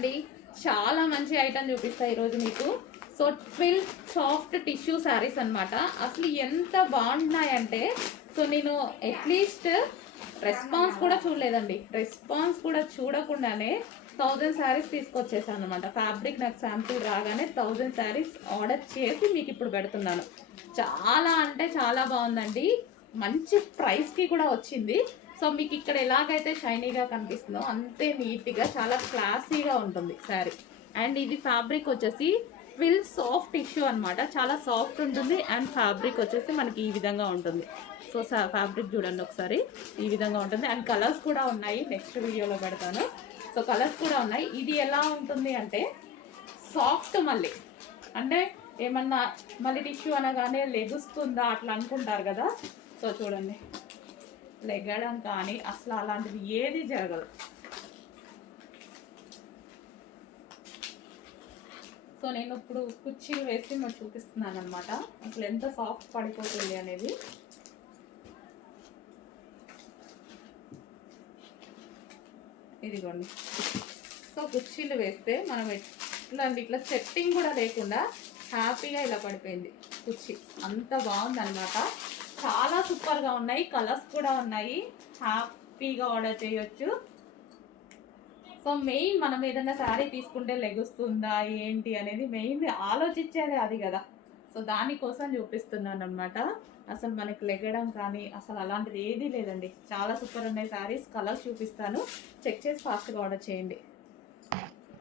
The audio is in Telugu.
అండి, చాలా మంచి ఐటమ్ చూపిస్తా ఈరోజు మీకు. సో 12 సాఫ్ట్ టిష్యూ శారీస్ అనమాట. అసలు ఎంత బాగున్నాయంటే, సో నేను అట్లీస్ట్ రెస్పాన్స్ కూడా చూడలేదండి. రెస్పాన్స్ కూడా చూడకుండానే 1000 శారీస్ తీసుకొచ్చేసాను అనమాట. ఫ్యాబ్రిక్ నాకు శాంపుల్ రాగానే 1000 శారీస్ ఆర్డర్ చేసి మీకు ఇప్పుడు పెడుతున్నాను. చాలా అంటే చాలా బాగుందండి. మంచి ప్రైస్కి కూడా వచ్చింది. సో మీకు ఇక్కడ ఎలాగైతే షైనీగా కనిపిస్తుందో అంతే నీట్గా చాలా క్లాసీగా ఉంటుంది శారీ. అండ్ ఇది ఫ్యాబ్రిక్ వచ్చేసి ఫిల్ సాఫ్ట్ టిష్యూ అనమాట. చాలా సాఫ్ట్ ఉంటుంది. అండ్ ఫ్యాబ్రిక్ వచ్చేసి మనకి ఈ విధంగా ఉంటుంది. సో ఫ్యాబ్రిక్ చూడండి ఒకసారి, ఈ విధంగా ఉంటుంది. అండ్ కలర్స్ కూడా ఉన్నాయి, నెక్స్ట్ వీడియోలో పెడతాను. సో కలర్స్ కూడా ఉన్నాయి. ఇది ఎలా ఉంటుంది అంటే సాఫ్ట్, మళ్ళీ అంటే ఏమన్నా మళ్ళీ టిష్యూ అనగానే లెగుస్తుందా అట్లా అనుకుంటారు కదా. సో చూడండి, లెగడం కానీ అసలు అలాంటిది ఏది జరగదు. సో నేను ఇప్పుడు కుర్చీలు వేసి మీకు చూపిస్తున్నాను అనమాట, అసలు ఎంత సాఫ్ట్ పడిపోతుంది అనేది. ఇదిగోండి, సో కుర్చీలు వేస్తే మనం ఇట్లా సెట్టింగ్ కూడా లేకుండా హ్యాపీగా ఇలా పడిపోయింది కుర్చీ. అంత బాగుంది అనమాట. చాలా సూపర్గా ఉన్నాయి. కలర్స్ కూడా ఉన్నాయి. హ్యాపీగా ఆర్డర్ చేయొచ్చు. సో మెయిన్ మనం ఏదైనా శారీ తీసుకుంటే లెగుస్తుందా ఏంటి అనేది మెయిన్ ఆలోచించేదే అది కదా. సో దానికోసం చూపిస్తున్నాను అనమాట. అసలు మనకి లెగడం కానీ అసలు అలాంటిది ఏదీ లేదండి. చాలా సూపర్ ఉన్నాయి శారీస్. కలర్స్ చూపిస్తాను, చెక్ చేసి ఫాస్ట్గా ఆర్డర్ చేయండి.